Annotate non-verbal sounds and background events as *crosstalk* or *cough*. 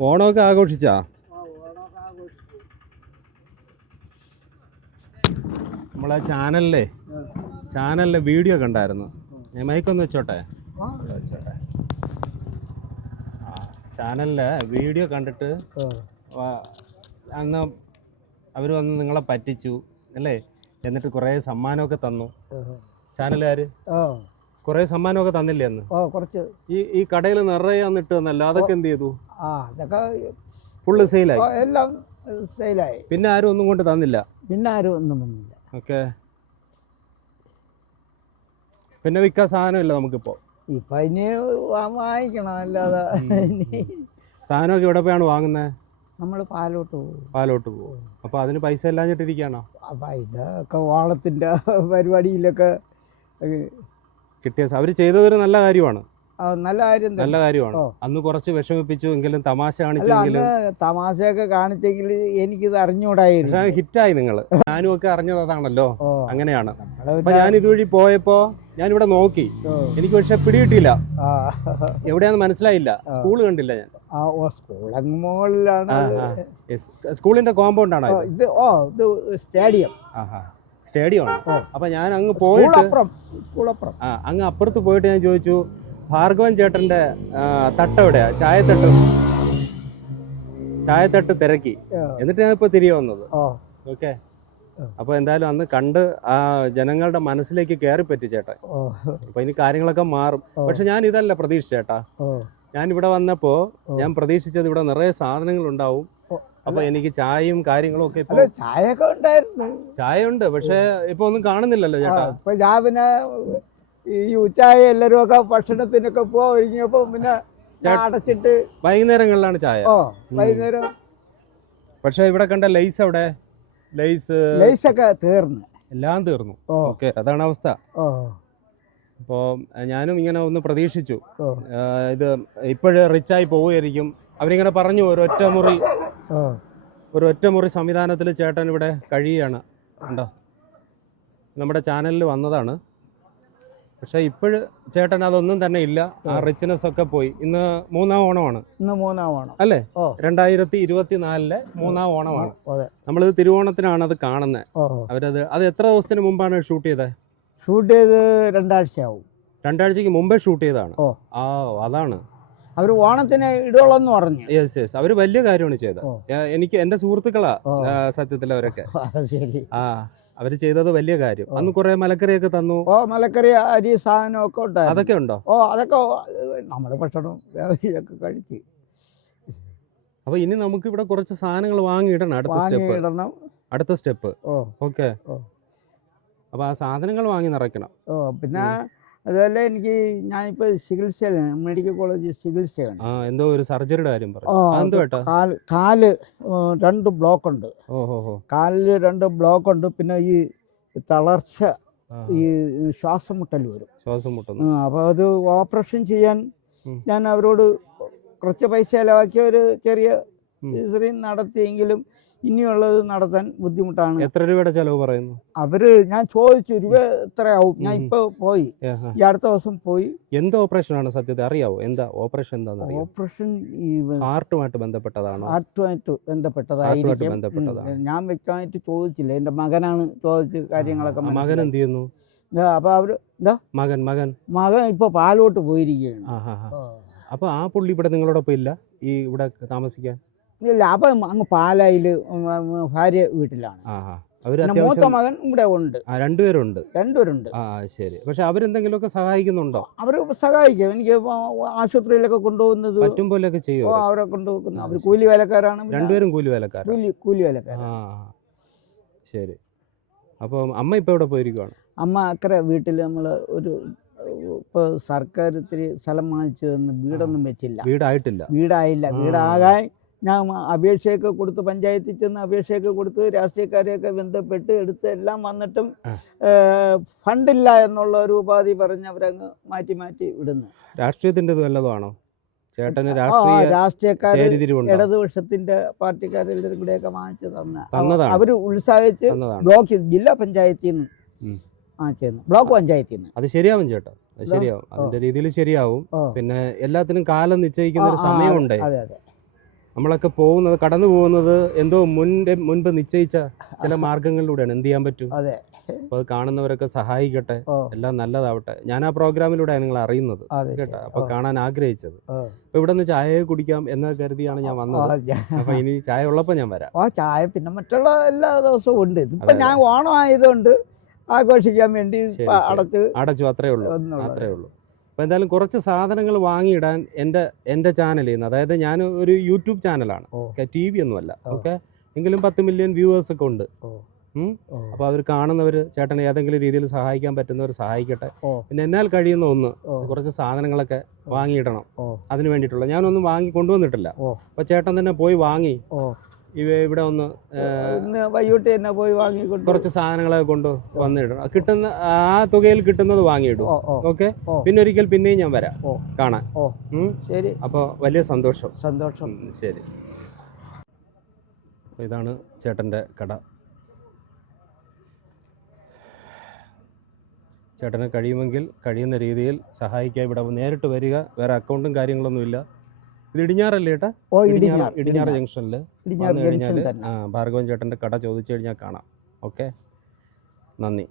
ഓണമൊക്കെ ആഘോഷിച്ചാ? നമ്മളെ ചാനലിലെ ചാനലിലെ വീഡിയോ കണ്ടായിരുന്നു. ഞാൻ മൈക്കൊന്ന് വെച്ചോട്ടെ? വെച്ചോട്ടെ ആ ചാനലിലെ വീഡിയോ കണ്ടിട്ട് അന്ന് അവർ വന്ന് നിങ്ങളെ പറ്റിച്ചു അല്ലേ? എന്നിട്ട് കുറേ സമ്മാനമൊക്കെ തന്നു. ചാനലുകാർ കുറേ സമ്മാനമൊക്കെ തന്നില്ലേ അന്ന്? കുറച്ച്. ഈ ഈ കടയിൽ നിറയെ വന്നിട്ട് തന്നല്ല അതൊക്കെ എന്ത് ചെയ്തു? ആ ഇതൊക്കെ ഫുള്ള് സെയിലായി എല്ലാം സെയിലായി പിന്നെ ആരും ഒന്നും കൊണ്ട് തന്നില്ല? പിന്നെ ആരും ഒന്നും വന്നില്ല ഓക്കെ. പിന്നെ വിൽക്കാൻ സാധനമില്ല നമുക്കിപ്പോ? ഇപ്പൊ ഇനി വാങ്ങിക്കണം അല്ലാതെ സാധനമൊക്കെ എവിടെ പോയാണ് വാങ്ങുന്നത് നമ്മൾ പാലോട്ട് പോകും. പാലോട്ട് പോകും. അപ്പോൾ അതിന് പൈസ എല്ലാം ഇല്ലാഞ്ഞിട്ടിരിക്കുകയാണോ പൈസ ഒക്കെ ഓണത്തിന്റെ പരിപാടിയിലൊക്കെ കിട്ടിയ അവർ ചെയ്തതൊരു നല്ല കാര്യമാണ്. നല്ല കാര്യം നല്ല കാര്യമാണ്. അന്ന് കുറച്ച് വിഷമിപ്പിച്ചു എങ്കിലും തമാശ കാണിച്ചെങ്കിലും തമാശയൊക്കെ കാണിച്ചെങ്കിൽ എനിക്കിത് അറിഞ്ഞുകൂടായിരുന്നു ഹിറ്റായി നിങ്ങൾ ഞാനും ഒക്കെ അറിഞ്ഞത് അതാണല്ലോ. അങ്ങനെയാണ്. അപ്പൊ ഞാൻ ഇതുവഴി പോയപ്പോ ഞാൻ ഇവിടെ നോക്കി എനിക്ക് പക്ഷെ പിടികിട്ടില്ല എവിടെയാന്ന് മനസ്സിലായില്ല. സ്കൂൾ കണ്ടില്ല ഞാൻ. സ്കൂളിന്റെ കോമ്പൗണ്ട് ആണോ ഇത്. ഓ ഇത് സ്റ്റേഡിയം. സ്റ്റേഡിയം ആണ്. അപ്പൊ ഞാൻ അങ്ങ് പോയിട്ട് അങ്ങ് അപ്പുറത്ത് പോയിട്ട് ഞാൻ ചോദിച്ചു ഭാർഗവൻ ചേട്ടന്റെ തട്ട എവിടെയാ? ചായത്തട്ട്. ചായത്തട്ട് തിരക്കി. എന്നിട്ട് ഞാൻ ഇപ്പൊ തിരികെ വന്നത്. ഓക്കെ. അപ്പൊ എന്തായാലും അന്ന് കണ്ട് ആ ജനങ്ങളുടെ മനസ്സിലേക്ക് കയറി പറ്റി ചേട്ടൻ അപ്പൊ ഇനി കാര്യങ്ങളൊക്കെ മാറും. പക്ഷെ ഞാൻ ഇതല്ല പ്രതീക്ഷ ചേട്ടാ. ഞാൻ ഇവിടെ വന്നപ്പോ ഞാൻ പ്രതീക്ഷിച്ചത് ഇവിടെ നിറയെ സാധനങ്ങൾ ഉണ്ടാവും അപ്പൊ എനിക്ക് ചായയും കാര്യങ്ങളും ഒക്കെ ചായയൊക്കെ ഉണ്ടായിരുന്നു. ചായ ഉണ്ട് പക്ഷെ ഇപ്പൊ ഒന്നും കാണുന്നില്ലല്ലോ ചേട്ടാ. ഇപ്പൊ ഞാൻ പിന്നെ ഈ ഉച്ചായ എല്ലാരും ഒക്കെ ഭക്ഷണത്തിനൊക്കെ പോവാ ഒരുങ്ങിയപ്പോ പിന്നെ അടച്ചിട്ട് വൈകുന്നേരങ്ങളിലാണ് ചായ. ഓ വൈകുന്നേരം. പക്ഷെ ഇവിടെ കണ്ട ലൈസ് അവിടെ ലൈസ് ലൈസ് ഒക്കെ തീർന്നു. എല്ലാം തീർന്നു. ഓക്കെ അതാണ് അവസ്ഥ. അപ്പോ അപ്പോൾ ഞാനും ഇങ്ങനെ ഒന്ന് പ്രതീക്ഷിച്ചു. ഇത് ഇപ്പോഴ് റിച്ചായി പോവുമായിരിക്കും. അവരിങ്ങനെ പറഞ്ഞു ഒരു ഒറ്റമുറി മുറി ഒരു ഒറ്റമുറി സംവിധാനത്തിൽ ചേട്ടൻ ഇവിടെ കഴിയുകയാണ്. ഉണ്ടോ നമ്മുടെ ചാനലിൽ വന്നതാണ്. പക്ഷേ ഇപ്പോഴ് ചേട്ടൻ അതൊന്നും തന്നെ ഇല്ല. ആ റിച്ച്നെസ് ഒക്കെ പോയി. ഇന്ന് മൂന്നാം ഓണമാണ്. ഇന്ന് മൂന്നാം ഓണം. അല്ലേ? രണ്ടായിരത്തി ഇരുപത്തിനാലിലെ മൂന്നാം ഓണമാണ്. നമ്മളിത് തിരുവോണത്തിനാണ് അത് കാണുന്നത് അവരത് അത് എത്ര ദിവസത്തിന് മുമ്പാണ് ഷൂട്ട് ചെയ്തത് ഷൂട്ട് ചെയ്ത് രണ്ടാഴ്ചയാവും. രണ്ടാഴ്ചക്ക് മുമ്പേ ഷൂട്ട് ചെയ്തതാണ്. ആ അതാണ്. അവർ ഓണത്തിന് ഇടുള്ളെന്ന് പറഞ്ഞു. യെസ് യെസ് അവർ വലിയ കാര്യമാണ് ചെയ്തത്. എനിക്ക് എന്റെ സുഹൃത്തുക്കളാ സത്യത്തിൽ അവരൊക്കെ ശരി. ആ അവർ ചെയ്തത് വലിയ കാര്യം. അന്ന് കുറെ മലക്കറിയൊക്കെ തന്നു. ഓ മലക്കറി അരി സാധനമൊക്കെ ഉണ്ടായിരുന്നു. അതൊക്കെ ഉണ്ടോ? ഓ അതൊക്കെ നമ്മുടെ ഭക്ഷണം ഒക്കെ കഴിച്ച്. അപ്പൊ ഇനി നമുക്ക് ഇവിടെ കുറച്ച് സാധനങ്ങൾ വാങ്ങിയിടണം അടുത്ത സ്റ്റെപ്പ്. വാങ്ങിയിടണം അടുത്ത സ്റ്റെപ്പ്. ഓക്കെ. അപ്പൊ ആ സാധനങ്ങൾ വാങ്ങി നിറയ്ക്കണം. ഓ പിന്നെ അതുപോലെ എനിക്ക് ഞാനിപ്പോ ചികിത്സയിലാണ് മെഡിക്കൽ കോളേജ് ചികിത്സയാണ്. ആ എന്തോ ഒരു സർജറിയുടെ കാര്യം പറഞ്ഞു. കാൽ കാൽ രണ്ട് ബ്ലോക്ക് ഉണ്ട് കാലിൽ കാലിൽ രണ്ട് ബ്ലോക്ക് ഉണ്ട് പിന്നെ ഈ തളർച്ച ഈ ശ്വാസം മുട്ടൽ വരും. ശ്വാസം മുട്ടുന്നു അപ്പോൾ അത് ഓപ്പറേഷൻ ചെയ്യാൻ ഞാൻ അവരോട് കുറച്ച് പൈസ ചെലവാക്കിയ ഒരു ചെറിയ. ഇസ്രീ നടത്തിയെങ്കിലും ഇനിയുള്ളത് നടത്താൻ ബുദ്ധിമുട്ടാണ്. എത്ര രൂപയുടെ ചെലവ് പറയുന്നു? അവർ ഞാൻ ചോദിച്ചു രൂപ എത്രയാവും ഞാൻ ഇപ്പൊ പോയി. ഈ അടുത്ത ദിവസം പോയി. എന്ത് ഓപ്പറേഷൻ ആണ് സത്യത്തെ? അറിയാവോ? എന്താ ഓപ്പറേഷൻ എന്താന്ന് ഓപ്പറേഷൻ ആർട്ടുമായിട്ട് ഹാർട്ടുമായിട്ട് ബന്ധപ്പെട്ടതാണോ? ആർട്ടുമായിട്ട് ബന്ധപ്പെട്ടതായിരിക്കും. ബന്ധപ്പെട്ടതാണ്. ഞാൻ വ്യക്തമായിട്ട് ചോദിച്ചില്ല. എന്റെ മകനാണ് ചോദിച്ച് കാര്യങ്ങളൊക്കെ മകൻ. എന്ത് ചെയ്യുന്നു അപ്പൊ അവർ എന്താ മകൻ മകൻ. മകൻ ഇപ്പൊ പാലോട്ട് പോയിരിക്കുകയാണ്. അപ്പൊ ആ പുള്ളി ഇവിടെ നിങ്ങളോടൊപ്പം ഇല്ല? ഈ ഇവിടെ താമസിക്കാൻ? ഇല്ല അപ്പൊ അങ്ങ് ഉം, ഭാര്യ വീട്ടിലാണ്. മൂത്ത മകൻ ഇവിടെ ഉണ്ട്. രണ്ടുപേരുണ്ട്. രണ്ടുപേരുണ്ട്. ആ ശരി. പക്ഷെ അവരെന്തെങ്കിലുമൊക്കെ സഹായിക്കുന്നുണ്ടോ? അവർ സഹായിക്കും. എനിക്ക് ആശുപത്രിയിലൊക്കെ കൊണ്ടുപോകുന്നത് പറ്റും പോലെയൊക്കെ ചെയ്യും അവരെ. കൊണ്ടുപോകുന്നു അവർ കൂലി വേലക്കാരാണ് രണ്ടുപേരും കൂലി വേലക്കാരാ കൂലി കൂലി വേലക്കാരാണ്. ശരി. അപ്പം അമ്മ ഇപ്പൊ എവിടെ പോയിരിക്കുവാണ്? അമ്മ അക്കരെ വീട്ടിൽ നമ്മൾ ഒരു ഇപ്പൊ സർക്കാർ ഇത്തിരി സ്ഥലം വാങ്ങിച്ചു വീടൊന്നും വെച്ചില്ല. വീടായിട്ടില്ല. വീടായില്ല. വീടാകാൻ ഞാൻ അപേക്ഷയൊക്കെ കൊടുത്ത് പഞ്ചായത്തിൽ ചെന്ന് അപേക്ഷയൊക്കെ കൊടുത്ത് രാഷ്ട്രീയക്കാരെയൊക്കെ ബന്ധപ്പെട്ട് എടുത്ത് എല്ലാം വന്നിട്ടും ഫണ്ടില്ല എന്നുള്ള ഒരു ഉപാധി പറഞ്ഞ് അവരങ്ങ് മാറ്റി മാറ്റി വിടുന്നു. രാഷ്ട്രീയത്തിന്റെ വല്ലതുമാണോ? ചേട്ടന് രാഷ്ട്രീയക്കാർ ഇടതുപക്ഷത്തിന്റെ പാർട്ടിക്കാരെല്ലാവരും കൂടെയൊക്കെ വാങ്ങിച്ചു തന്ന. അവർ അവർ ഉത്സാഹിച്ച് ബ്ലോക്ക് ജില്ലാ പഞ്ചായത്തിൽ നിന്ന്. വാങ്ങിച്ചു ബ്ലോക്ക് പഞ്ചായത്തിൽ നിന്ന് അത് ശരിയാവും ചേട്ടാ. ശരിയാവും. അതിന്റെ രീതിയിൽ ശരിയാവും. പിന്നെ എല്ലാത്തിനും കാലം നിശ്ചയിക്കുന്ന ഒരു സമയമുണ്ട്. അതെ അതെ. നമ്മളൊക്കെ പോകുന്നത് കടന്നു പോകുന്നത് എന്തോ മുൻപ് മുൻപ് നിശ്ചയിച്ച ചില *laughs* മാർഗങ്ങളിലൂടെയാണ്. എന്ത് ചെയ്യാൻ പറ്റും? അതെ. അപ്പോൾ അത് കാണുന്നവരൊക്കെ സഹായിക്കട്ടെ. എല്ലാം നല്ലതാവട്ടെ. ഞാൻ ആ പ്രോഗ്രാമിലൂടെയാണ് നിങ്ങൾ അറിയുന്നത്. കേട്ടോ? അപ്പോൾ കാണാൻ ആഗ്രഹിച്ചത്. അപ്പൊ അപ്പോൾ ഇവിടെ നിന്ന് ചായ കുടിക്കാം എന്ന് കരുതിയാണ് ഞാൻ വന്നത്. അപ്പൊ അപ്പോൾ ഇനി ചായ ഉള്ളപ്പോൾ ഞാൻ വരാം. ആ ചായ പിന്നെ മറ്റുള്ള എല്ലാ ദിവസവും ഉണ്ട്. ഇപ്പൊ ഞാൻ ഓണം ആയതുകൊണ്ട് ആഘോഷിക്കാൻ വേണ്ടി അടച്ചു അടച്ച് അത്രേ ഉള്ളൂ. അത്രേ ഉള്ളൂ. അപ്പോൾ എന്തായാലും കുറച്ച് സാധനങ്ങൾ വാങ്ങിയിടാൻ എന്റെ എന്റെ ചാനലിൽ നിന്ന് അതായത് ഞാൻ ഒരു യൂട്യൂബ് ചാനലാണ്. ഓക്കെ ടി വി ഒന്നുമല്ല ഓക്കെ എങ്കിലും പത്ത് മില്യൺ വ്യൂവേഴ്സ് ഒക്കെ ഉണ്ട്. അപ്പോൾ അവർ കാണുന്നവർ ചേട്ടനെ ഏതെങ്കിലും രീതിയിൽ സഹായിക്കാൻ പറ്റുന്നവർ സഹായിക്കട്ടെ. പിന്നെ എന്നാൽ കഴിയുന്ന ഒന്ന് കുറച്ച് സാധനങ്ങളൊക്കെ വാങ്ങിയിടണം. അതിന് വേണ്ടിയിട്ടുള്ള. ഞാനൊന്നും വാങ്ങി കൊണ്ടുവന്നിട്ടില്ല. അപ്പോൾ ചേട്ടൻ തന്നെ പോയി വാങ്ങി. ഇവിടെ ഒന്ന് ഇന്ന് വൈകിട്ട് തന്നെ പോയി വാങ്ങിക്കൊണ്ട് കുറച്ച് സാധനങ്ങളൊക്കെ കൊണ്ട് വന്നിടും. കിട്ടുന്ന ആ തുകയിൽ കിട്ടുന്നത് വാങ്ങിയിടും. ഓക്കെ? പിന്നെ ഒരിക്കൽ പിന്നെയും ഞാൻ വരാം. കാണാൻ. ശരി. അപ്പോൾ വലിയ സന്തോഷം. സന്തോഷം. ശരി. ഇതാണ് ചേട്ടന്റെ കട. ചേട്ടന് കഴിയുമെങ്കിൽ കഴിയുന്ന രീതിയിൽ സഹായിക്കാൻ ഇവിടെ നേരിട്ട് വരിക. വേറെ അക്കൗണ്ടും കാര്യങ്ങളൊന്നുമില്ല. ഇത് ഇടിഞ്ഞാറല്ലേ ചേട്ടാ ഓ ഇടിഞ്ഞാറ് ഇടിഞ്ഞാർ ഇടിഞ്ഞാറ് ജംഗ്ഷനിൽ ഇടിഞ്ഞാർ വന്നു ജംഗ്ഷൻ ഭാർഗവൻ ചേട്ടന്റെ കട ചോദിച്ചു കഴിഞ്ഞാൽ കാണാം. ഓക്കെ? നന്ദി.